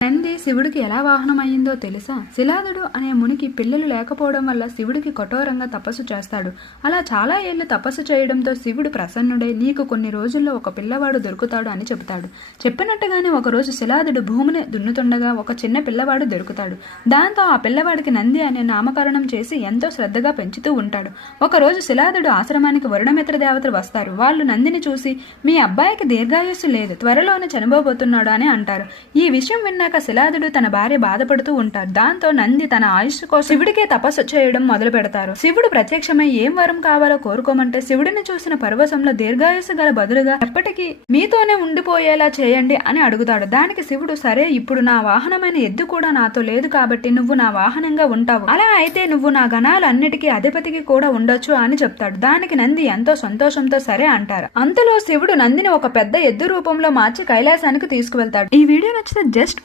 నంది శివుడికి ఎలా వాహనం అయ్యిందో తెలుసా? శిలాదుడు అనే మునికి పిల్లలు లేకపోవడం వల్ల శివుడికి కఠోరంగా తపస్సు చేస్తాడు. అలా చాలా ఏళ్లు తపస్సు చేయడంతో శివుడు ప్రసన్నుడై నీకు కొన్ని రోజుల్లో ఒక పిల్లవాడు దొరుకుతాడు అని చెబుతాడు. చెప్పినట్టుగానే ఒకరోజు శిలాదుడు భూమిని దున్నుతుండగా ఒక చిన్న పిల్లవాడు దొరుకుతాడు. దాంతో ఆ పిల్లవాడికి నంది అనే నామకరణం చేసి ఎంతో శ్రద్ధగా పెంచుతూ ఉంటాడు. ఒకరోజు శిలాదుడు ఆశ్రమానికి వరుణమిత్ర దేవతలు వస్తారు. వాళ్ళు నందిని చూసి మీ అబ్బాయికి దీర్ఘాయుస్సు లేదు, త్వరలోనే చనిపోబోతున్నాడు అని అంటారు. ఈ విషయం విన్నాక శిలాదుడు తన భార్య బాధపడుతూ ఉంటారు. దాంతో నంది తన ఆయుష్ కోసం శివుడికే తపస్సు చేయడం మొదలు పెడతారు. శివుడు ప్రత్యక్షమై ఏం వరం కావాలో కోరుకోమంటే శివుడిని చూసిన పరవశంలో దీర్ఘాయుస్సు గల బదులుగా ఎప్పటికీ మీతోనే ఉండిపోయేలా చేయండి అని అడుగుతాడు. దానికి శివుడు సరే, ఇప్పుడు నా వాహనమైన ఎద్దు కూడా నాతో లేదు కాబట్టి నువ్వు నా వాహనంగా ఉంటావు. అలా అయితే నువ్వు నా గణాలు అన్నిటికీ అధిపతికి కూడా ఉండొచ్చు అని చెప్తాడు. దానికి నంది ఎంతో సంతోషంతో సరే అంటారు. అంతలో శివుడు నందిని ఒక పెద్ద ఎద్దు రూపంలో మార్చి కైలాసానికి తీసుకువెళ్తాడు. ఈ వీడియో నచ్చితే జస్ట్